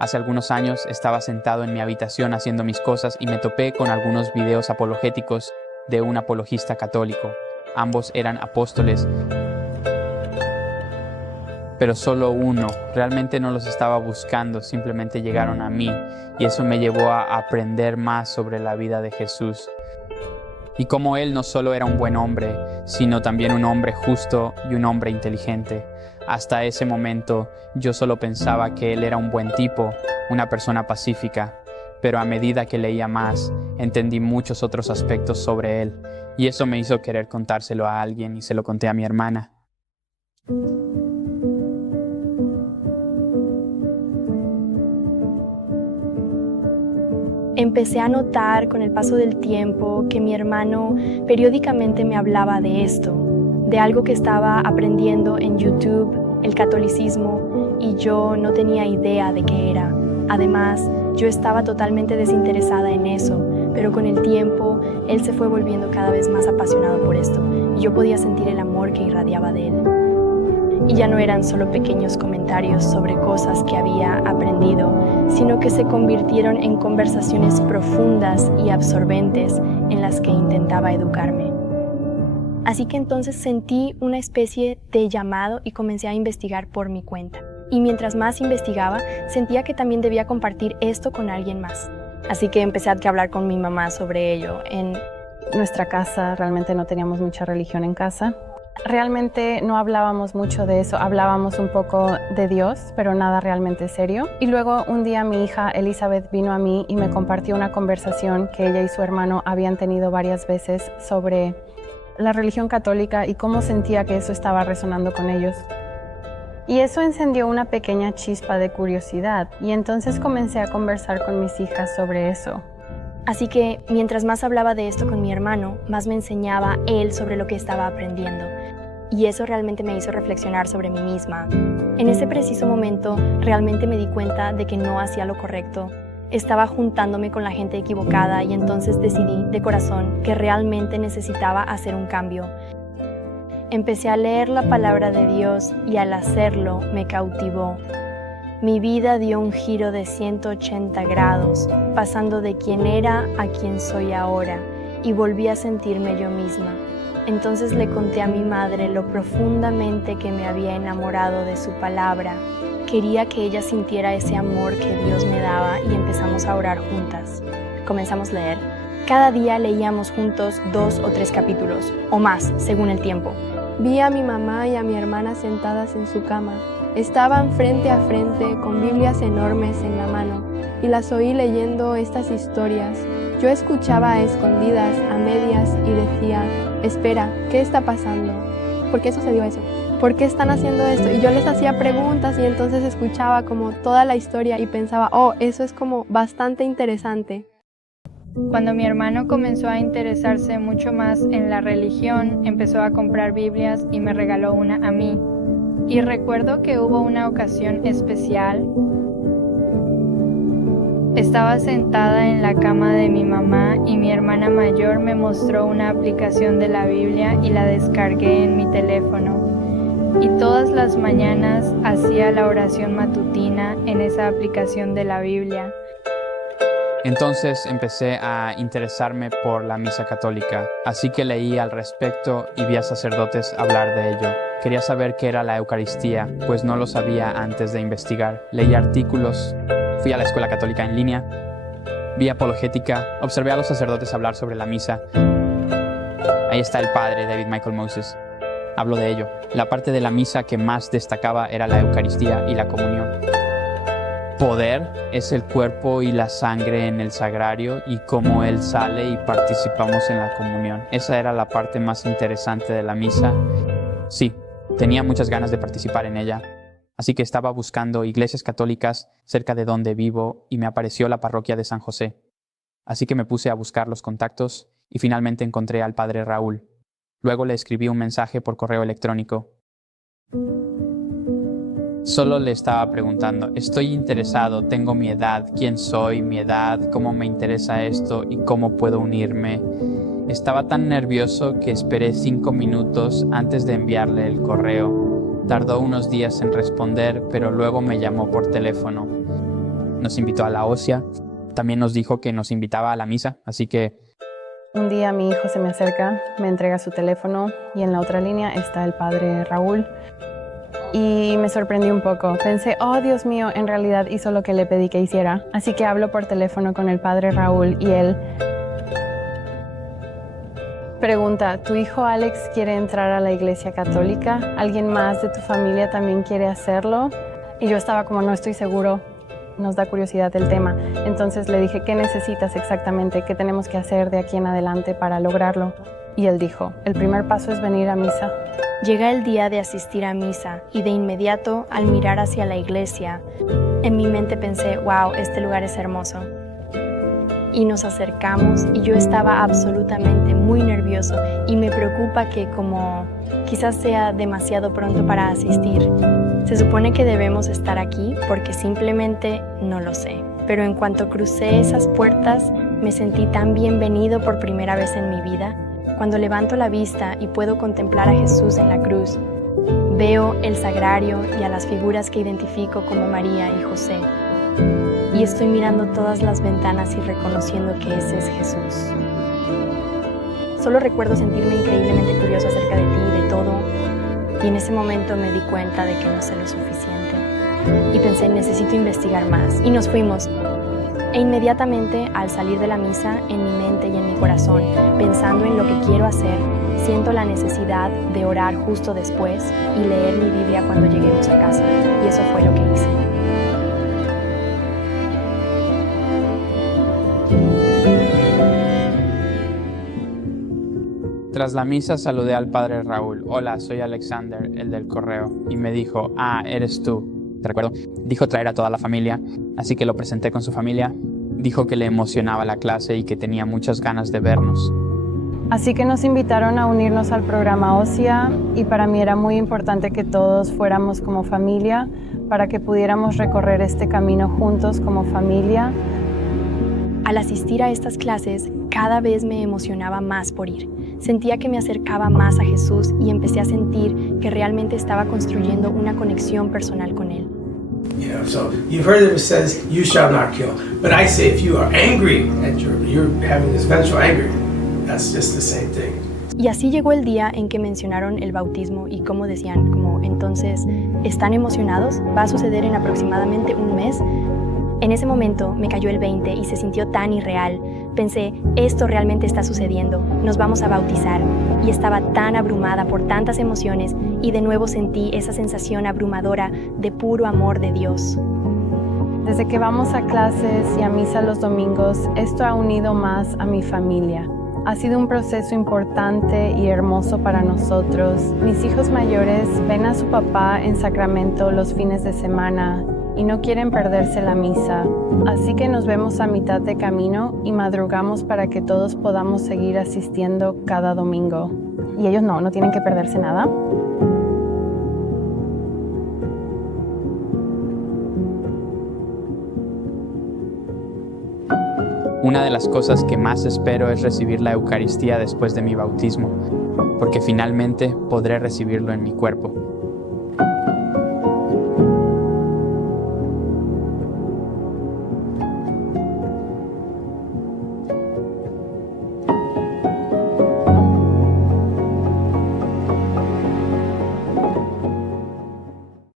Hace algunos años estaba sentado en mi habitación haciendo mis cosas y me topé con algunos videos apologéticos de un apologista católico. Ambos eran apóstoles, pero solo uno. Realmente no los estaba buscando, simplemente llegaron a mí y eso me llevó a aprender más sobre la vida de Jesús. Y cómo Él no solo era un buen hombre, sino también un hombre justo y un hombre inteligente. Hasta ese momento yo solo pensaba que Él era un buen tipo, una persona pacífica. Pero a medida que leía más, entendí muchos otros aspectos sobre Él. Y eso me hizo querer contárselo a alguien y se lo conté a mi hermana. Empecé a notar con el paso del tiempo que mi hermano periódicamente me hablaba de esto, de algo que estaba aprendiendo en YouTube, el catolicismo, y yo no tenía idea de qué era. Además, yo estaba totalmente desinteresada en eso, pero con el tiempo él se fue volviendo cada vez más apasionado por esto, y yo podía sentir el amor que irradiaba de él. Y ya no eran solo pequeños comentarios sobre cosas que había aprendido, sino que se convirtieron en conversaciones profundas y absorbentes en las que intentaba educarme. Así que entonces sentí una especie de llamado y comencé a investigar por mi cuenta. Y mientras más investigaba, sentía que también debía compartir esto con alguien más. Así que empecé a hablar con mi mamá sobre ello. En nuestra casa realmente no teníamos mucha religión en casa. Realmente no hablábamos mucho de eso, hablábamos un poco de Dios, pero nada realmente serio. Y luego un día mi hija Elizabeth vino a mí y me compartió una conversación que ella y su hermano habían tenido varias veces sobre la religión católica y cómo sentía que eso estaba resonando con ellos. Y eso encendió una pequeña chispa de curiosidad y entonces comencé a conversar con mis hijas sobre eso. Así que mientras más hablaba de esto con mi hermano, más me enseñaba él sobre lo que estaba aprendiendo. Y eso realmente me hizo reflexionar sobre mí misma. En ese preciso momento, realmente me di cuenta de que no hacía lo correcto. Estaba juntándome con la gente equivocada y entonces decidí de corazón que realmente necesitaba hacer un cambio. Empecé a leer la palabra de Dios y al hacerlo me cautivó. Mi vida dio un giro de 180 grados, pasando de quien era a quien soy ahora, y volví a sentirme yo misma. Entonces le conté a mi madre lo profundamente que me había enamorado de su palabra. Quería que ella sintiera ese amor que Dios me daba y empezamos a orar juntas. Comenzamos a leer. Cada día leíamos juntos 2 o 3 capítulos, o más, según el tiempo. Vi a mi mamá y a mi hermana sentadas en su cama. Estaban frente a frente con Biblias enormes en la mano y las oí leyendo estas historias. Yo escuchaba a escondidas, a medias y decía, espera, ¿qué está pasando? ¿Por qué sucedió eso? ¿Por qué están haciendo esto? Y yo les hacía preguntas y entonces escuchaba como toda la historia y pensaba, oh, eso es como bastante interesante. Cuando mi hermano comenzó a interesarse mucho más en la religión, empezó a comprar Biblias y me regaló una a mí. Y recuerdo que hubo una ocasión especial. Estaba sentada en la cama de mi mamá y mi hermana mayor me mostró una aplicación de la Biblia y la descargué en mi teléfono. Y todas las mañanas hacía la oración matutina en esa aplicación de la Biblia. Entonces empecé a interesarme por la misa católica, así que leí al respecto y vi a sacerdotes hablar de ello. Quería saber qué era la Eucaristía, pues no lo sabía antes de investigar. Leí artículos, fui a la escuela católica en línea, vi apologética, observé a los sacerdotes hablar sobre la misa. Ahí está el padre, David Michael Moses. Habló de ello. La parte de la misa que más destacaba era la Eucaristía y la comunión. Poder es el cuerpo y la sangre en el sagrario y cómo Él sale y participamos en la comunión. Esa era la parte más interesante de la misa. Sí, tenía muchas ganas de participar en ella. Así que estaba buscando iglesias católicas cerca de donde vivo y me apareció la parroquia de San José. Así que me puse a buscar los contactos y finalmente encontré al padre Raúl. Luego le escribí un mensaje por correo electrónico. Solo le estaba preguntando, estoy interesado, tengo mi edad, quién soy, mi edad, cómo me interesa esto y cómo puedo unirme. Estaba tan nervioso que esperé 5 minutos antes de enviarle el correo. Tardó unos días en responder, pero luego me llamó por teléfono. nos invitó a la OSIA, también nos dijo que nos invitaba a la misa, así que... Un día mi hijo se me acerca, me entrega su teléfono y en la otra línea está el padre Raúl. Y me sorprendí un poco. Pensé, oh Dios mío, en realidad hizo lo que le pedí que hiciera. Así que hablo por teléfono con el padre Raúl y él pregunta, ¿tu hijo Alex quiere entrar a la iglesia católica? ¿Alguien más de tu familia también quiere hacerlo? Y yo estaba como, no estoy seguro. Nos da curiosidad el tema. Entonces le dije, ¿qué necesitas exactamente? ¿Qué tenemos que hacer de aquí en adelante para lograrlo? Y él dijo, el primer paso es venir a misa. Llega el día de asistir a misa y de inmediato, al mirar hacia la iglesia, en mi mente pensé, wow, este lugar es hermoso. Y nos acercamos y yo estaba absolutamente muy nervioso y me preocupa que como quizás sea demasiado pronto para asistir. Se supone que debemos estar aquí porque simplemente no lo sé. Pero en cuanto crucé esas puertas, me sentí tan bienvenido por primera vez en mi vida. Cuando levanto la vista y puedo contemplar a Jesús en la cruz, veo el sagrario y a las figuras que identifico como María y José. Y estoy mirando todas las ventanas y reconociendo que ese es Jesús. Solo recuerdo sentirme increíblemente curioso acerca de ti y de todo, y en ese momento me di cuenta de que no sé lo suficiente. Y pensé, necesito investigar más. Y nos fuimos. E inmediatamente, al salir de la misa, en mi mente y en mi corazón, pensando en lo que quiero hacer, siento la necesidad de orar justo después y leer mi Biblia cuando lleguemos a casa. Y eso fue lo que hice. Tras la misa saludé al padre Raúl. Hola, soy Alexander, el del correo. Y me dijo, eres tú. Te recuerdo. Dijo traer a toda la familia, así que lo presenté con su familia. Dijo que le emocionaba la clase y que tenía muchas ganas de vernos. Así que nos invitaron a unirnos al programa OSIA y para mí era muy importante que todos fuéramos como familia para que pudiéramos recorrer este camino juntos como familia. Al asistir a estas clases, cada vez me emocionaba más por ir. Sentía que me acercaba más a Jesús y empecé a sentir que realmente estaba construyendo una conexión personal con Él. Yeah, so you've heard that it says, "You shall not kill." But I say, if you are angry at you're having this vengeful anger, that's just the same thing. Y así llegó el día en que mencionaron el bautismo y como decían, entonces, ¿están emocionados? ¿Va a suceder en aproximadamente un mes? En ese momento me cayó el 20 y se sintió tan irreal. Pensé, esto realmente está sucediendo, nos vamos a bautizar. Y estaba tan abrumada por tantas emociones y de nuevo sentí esa sensación abrumadora de puro amor de Dios. Desde que vamos a clases y a misa los domingos, esto ha unido más a mi familia. Ha sido un proceso importante y hermoso para nosotros. Mis hijos mayores ven a su papá en Sacramento los fines de semana y no quieren perderse la misa. Así que nos vemos a mitad de camino y madrugamos para que todos podamos seguir asistiendo cada domingo. Y ellos no tienen que perderse nada. Una de las cosas que más espero es recibir la Eucaristía después de mi bautismo, porque finalmente podré recibirlo en mi cuerpo.